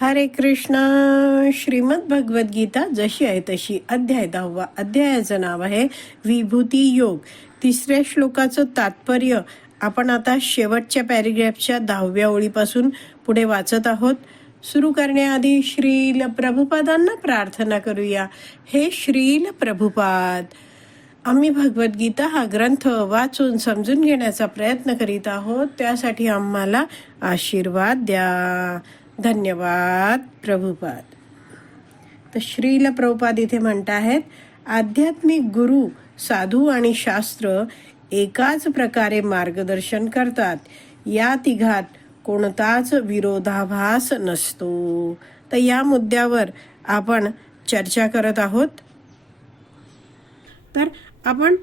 हरे कृष्ण. श्रीमद भगवद्गीता जशी आहे तशी अध्याय दहावा. अध्यायाचं नाव आहे विभूती योग. तिसऱ्या श्लोकाचं तात्पर्य आपण आता शेवटच्या पॅरेग्राफच्या दहाव्या ओळीपासून पुढे वाचत आहोत. सुरू करण्याआधी श्रील प्रभुपादांना प्रार्थना करूया. हे श्रील प्रभुपाद आम्ही भगवद्गीता हा ग्रंथ वाचून समजून घेण्याचा प्रयत्न करीत आहोत. त्यासाठी आम्हाला आशीर्वाद द्या. धन्यवाद प्रभुपाद. तर श्रील प्रभुपाद इथे म्हणत आहेत आध्यात्मिक गुरु साधू आणि शास्त्र एकाच प्रकारे मार्गदर्शन करतात. या तिघात कोणताच विरोधाभास नसतो. तर या मुद्द्यावर आपण चर्चा करत आहोत. तर आपण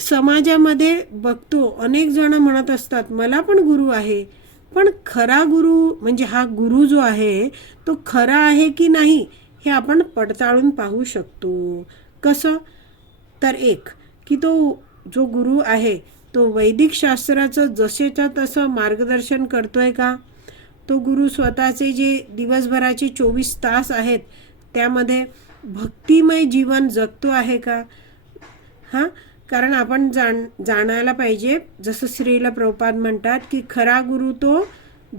समाजामध्ये बघतो अनेक जण म्हणत असतात मला पण गुरु आहे. पण खरा गुरु म्हणजे हा गुरु जो आहे तो खरा आहे की नाही हे आपण पडताळून पाहू शकतो. कसं? तर एक की तो जो गुरु आहे तो वैदिक शास्त्राचं जसेच्या तसं मार्गदर्शन करतो आहे का? तो गुरु स्वतःचे जे दिवसभराचे चोवीस तास आहेत त्यामध्ये भक्तिमय जीवन जगतो आहे का? हां? कारण आपण जाण जाणायला पाहिजे. जसं श्रीला प्रभुपाद म्हणतात की खरा गुरु तो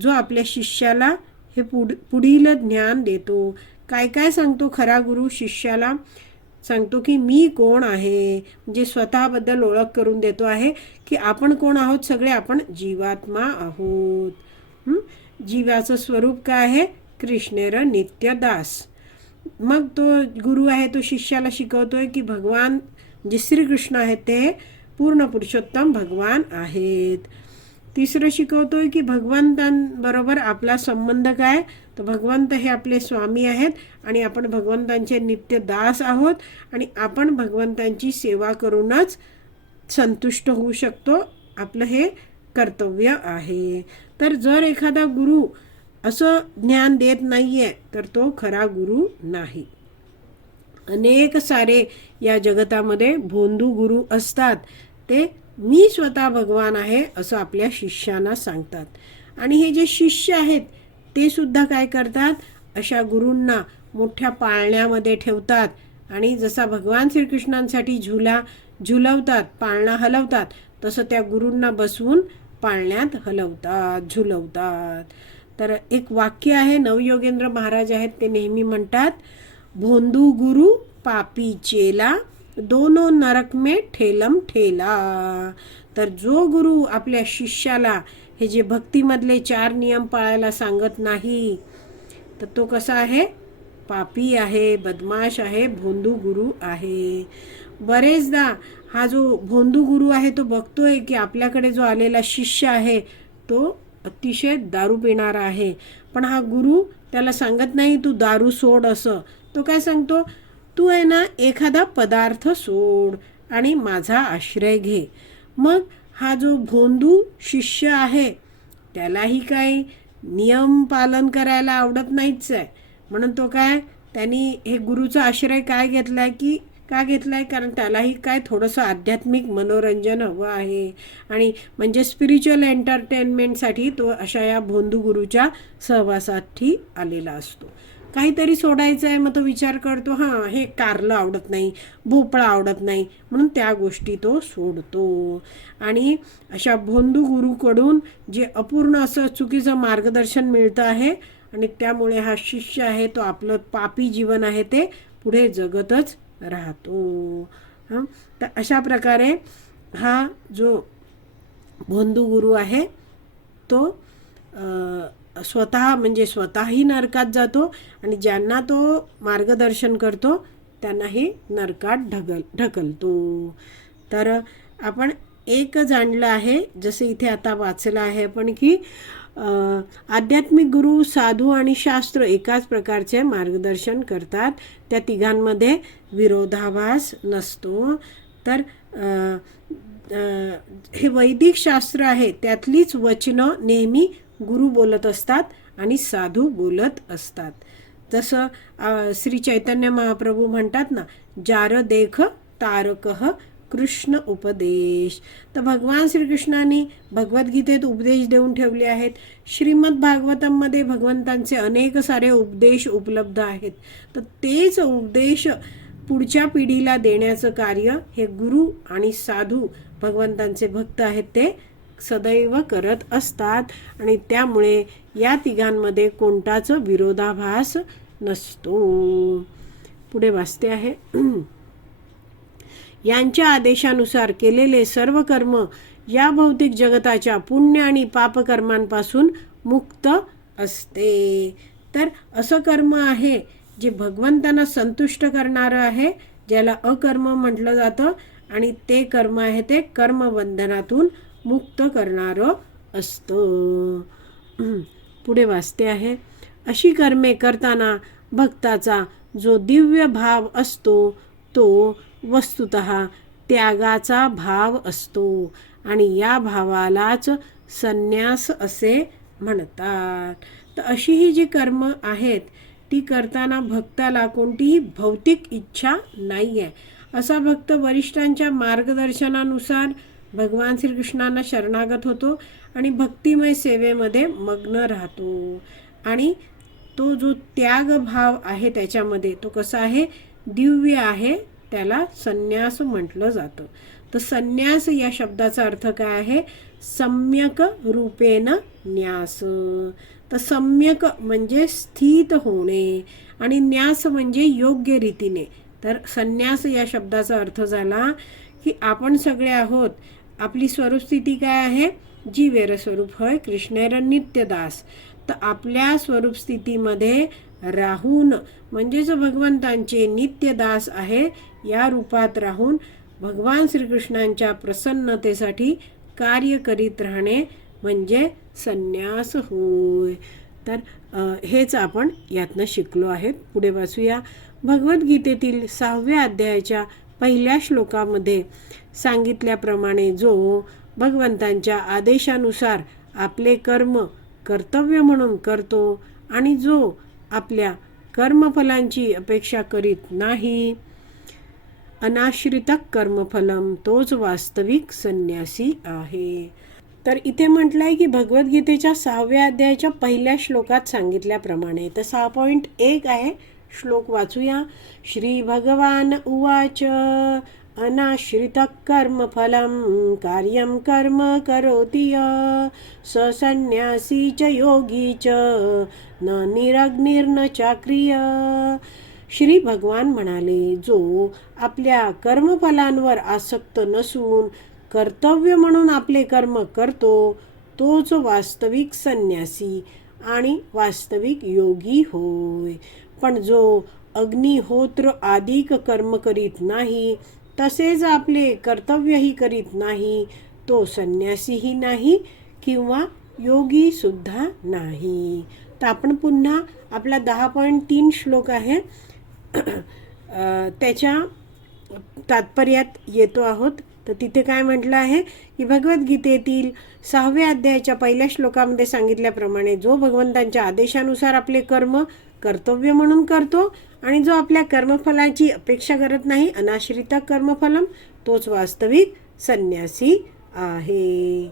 जो आपल्या शिष्याला हे पुढ पुढील ज्ञान देतो. काय काय सांगतो खरा गुरु शिष्याला? सांगतो की मी कोण आहे? म्हणजे स्वतःबद्दल ओळख करून देतो आहे की आपण कोण आहोत? सगळे आपण जीवात्मा आहोत. जीवाचं स्वरूप काय आहे? कृष्णेर नित्यदास. मग तो गुरु आहे तो शिष्याला शिकवतोय की भगवान जे श्रीकृष्ण आहेत ते पूर्ण पुरुषोत्तम भगवान आहेत. तिसरं शिकवतोय की भगवंतांबरोबर आपला संबंध काय? तर भगवंत हे आपले स्वामी आहेत आणि आपण भगवंतांचे नित्य दास आहोत आणि आपण भगवंतांची सेवा करूनच संतुष्ट होऊ शकतो. आपलं हे कर्तव्य आहे. तर जर एखादा गुरु असं ज्ञान देत नाही आहे तर तो खरा गुरु नाही. अनेक सारे या जगतामध्ये भोंदू गुरु असतात. ते मी स्वतः भगवान आहे असं आपल्या शिष्यांना सांगतात. आणि हे जे शिष्य आहेत ते सुद्धा काय करतात? अशा गुरूंना मोठ्या पाळण्यामध्ये ठेवतात. आणि जसा भगवान श्रीकृष्णांसाठी झुला झुलवतात पाळणा हलवतात तसं त्या गुरूंना बसवून पाळण्यात हलवतात झुलवतात. तर एक वाक्य आहे नवयोगेंद्र महाराज आहेत ते नेहमी म्हणतात भोंदू गुरु पापी चेला दोनो नरक मे ठेलम ठेला. तर जो गुरु आपल्या शिष्याला हे जे भक्तीमधले चार नियम पाळायला सांगत नाही तर तो कसा आहे? पापी आहे बदमाश आहे भोंदू गुरु आहे. बरेचदा हा जो भोंदू गुरु आहे तो बघतोय की आपल्याकडे जो आलेला शिष्य आहे तो अतिशय दारू पिणारा आहे. पण हा गुरु त्याला सांगत नाही तू दारू सोड असं. तो काय सांगतो? तू आहे ना एखादा पदार्थ सोड आणि माझा आश्रय घे. मग हा जो भोंदू शिष्य आहे त्यालाही काही नियम पालन करायला आवडत नाहीच आहे. म्हणून तो काय त्यांनी हे गुरुचा आश्रय काय घेतला आहे की का घेतला आहे कारण त्यालाही काय थोडंसं आध्यात्मिक मनोरंजन हवं आहे. आणि म्हणजे स्पिरिच्युअल एंटरटेनमेंटसाठी तो अशा या भोंदू गुरुच्या सहवासाठी आलेला असतो. काहीतरी सोडायचं आहे मग तो विचार करतो हां हे कारलं आवडत नाही भोपळा आवडत नाही. म्हणून त्या गोष्टी तो सोडतो. आणि अशा भोंदू गुरुकडून जे अपूर्ण असं चुकीचं मार्गदर्शन मिळतं आहे आणि त्यामुळे हा शिष्य आहे तो आपलं पापी जीवन आहे ते पुढे जगतच राहतो. हं? तर अशा प्रकारे हा जो भोंदू गुरु आहे तो स्वतः म्हणजे स्वतःही नरकात जातो आणि ज्यांना तो मार्गदर्शन करतो त्यांनाही नरकात ढकल ढकलतो. तर आपण एक जाणलं आहे जसं इथे आता वाचलं आहे पण की आध्यात्मिक गुरु साधू आणि शास्त्र एकाच प्रकारचे मार्गदर्शन करतात. त्या तिघांमध्ये विरोधाभास नसतो. तर हे वैदिक शास्त्र आहे त्यातलीच वचनं नेहमी गुरु बोलत असतात आणि साधू बोलत असतात. जसं श्री चैतन्य महाप्रभू म्हणतात ना जार देख तारकह कृष्ण उपदेश. तर भगवान श्रीकृष्णाने भगवद्गीतेत उपदेश देऊन ठेवले आहेत. श्रीमद भागवतममध्ये भगवंतांचे अनेक सारे उपदेश उपलब्ध आहेत. तर तेच उपदेश पुढच्या पिढीला देण्याचं कार्य हे गुरु आणि साधू भगवंतांचे भक्त आहेत ते सदैव करत असतात आणि त्यामुळे या तिघांमध्ये कोणताच विरोधाभास नसतो. पुढे वाचते आहे. यांच्या आदेशानुसार केलेले सर्व कर्म या भौतिक जगताच्या पुण्य आणि पापकर्मांपासून मुक्त असते. तर असं कर्म आहे जे भगवंतांना संतुष्ट करणारं आहे ज्याला अकर्म म्हटलं जातं आणि ते कर्म आहे ते कर्मबंधनातून मुक्त करणारं असतं. पुढे वाचते आहे अशी कर्मे करताना भक्ताचा जो दिव्य भाव असतो तो वस्तुत त्यागाचा भाव असतो आणि या भावालाच संन्यास असे म्हणतात. तर अशी ही जी कर्म आहेत ती करताना भक्ताला कोणतीही भौतिक इच्छा नाही आहे असा भक्त वरिष्ठांच्या मार्गदर्शनानुसार भगवान श्रीकृष्णांना शरणागत होतो आणि भक्तिमय सेवेमध्ये मग्न राहतो. आणि तो जो त्याग भाव आहे त्याच्यामध्ये तो कसा आहे? दिव्य आहे त्याला संन्यास म्हटलं जातं. तर संन्यास या शब्दाचा अर्थ काय आहे? सम्यक रूपेन न्यास. तर सम्यक म्हणजे स्थित होणे आणि न्यास म्हणजे योग्य रीतीने. तर संन्यास या शब्दाचा अर्थ झाला की आपण सगळे आहोत आपली स्वरूपस्थिती काय आहे? जी वेरस्वरूप होय कृष्णेर नित्यदास. तर आपल्या स्वरूप स्थितीमध्ये राहून म्हणजेच भगवंतांचे नित्यदास आहे या रूपात राहून भगवान श्रीकृष्णांच्या प्रसन्नतेसाठी कार्य करीत राहणे म्हणजे संन्यास होय. तर हेच आपण यातनं शिकलो आहेत. पुढे वाचूया. भगवद्गीतेतील सहाव्या अध्यायाच्या पहिल्या श्लोकामध्ये सांगितल्याप्रमाणे जो भगवंतांच्या आदेशानुसार आपले कर्म कर्तव्य म्हणून करतो आणि जो आपल्या कर्मफलांची अपेक्षा करीत नाही अनाश्रितक कर्मफलम तोच वास्तविक संन्यासी आहे. तर इथे म्हटलं आहे की भगवद्गीतेच्या सहाव्या अध्यायाच्या पहिल्या श्लोकात सांगितल्याप्रमाणे तर सहा पॉईंट एक आहे. श्लोक वाचूया. श्री भगवान उवाच. अनाश्रितः कर्मफलं कार्यं कर्म करोति य. स संन्यासी च योगी च. न निरग्निर्न चाक्रिय. श्री भगवान म्हणाले जो आपल्या कर्मफलांवर आसक्त नसून कर्तव्य म्हणून आपले कर्म करतो तोच वास्तविक संन्यासी आणि वास्तविक योगी होय. पण जो अग्निहोत्र आदिक कर्म करीत नाही तसेच आपले कर्तव्यही करीत नाही तो संन्यासीही नाही किंवा योगीसुद्धा नाही. तर आपण पुन्हा आपला दहा पॉईंट तीन श्लोक आहे. त्याच्या तात्पर्यात येतो आहोत. तर तिथे काय म्हटलं आहे की भगवद्गीतेतील सहाव्या अध्यायाच्या पहिल्या श्लोकामध्ये सांगितल्याप्रमाणे जो भगवंतांच्या आदेशानुसार आपले कर्म कर्तव्य म्हणून करतो आणि जो आपल्या कर्मफलाची अपेक्षा करत नाही अनाश्रित कर्मफलम तोच वास्तविक संन्यासी आहे.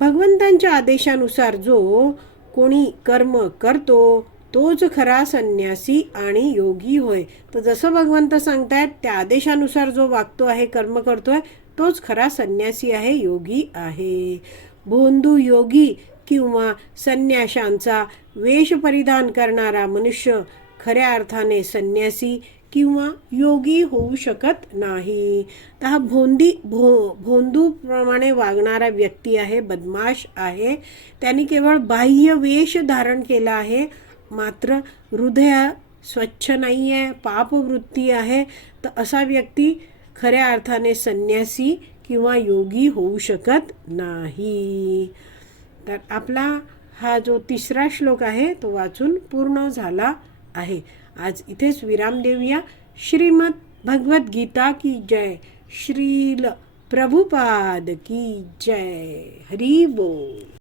भगवंतांच्या आदेशानुसार जो कोणी कर्म करतो तोच खरा संन्यासी आणि योगी होय. तर जसं भगवंत सांगतायत त्या आदेशानुसार जो वागतो आहे कर्म करतोय तोच खरा संन्यासी आहे योगी आहे. भोंदू योगी किंवा संन्याशांचा वेश परिधान करणारा मनुष्य खऱ्या अर्थाने संन्यासी किंवा योगी होऊ शकत नाही. तर हा भोंदी भो भोंदूप्रमाणे वागणारा व्यक्ती आहे बदमाश आहे. त्यांनी केवळ बाह्य वेश धारण केला आहे मात्र हृदय स्वच्छ नाही आहे पापवृत्ती आहे तर असा व्यक्ती खऱ्या अर्थाने संन्यासी किंवा योगी होऊ शकत नाही. तर आपला हा जो तिसरा श्लोक आहे तो वाचून पूर्ण झाला आहे. आज इथेच विराम देऊया. श्रीमद भगवद्गीता की जय. श्रील प्रभुपाद की जय. हरी बोल.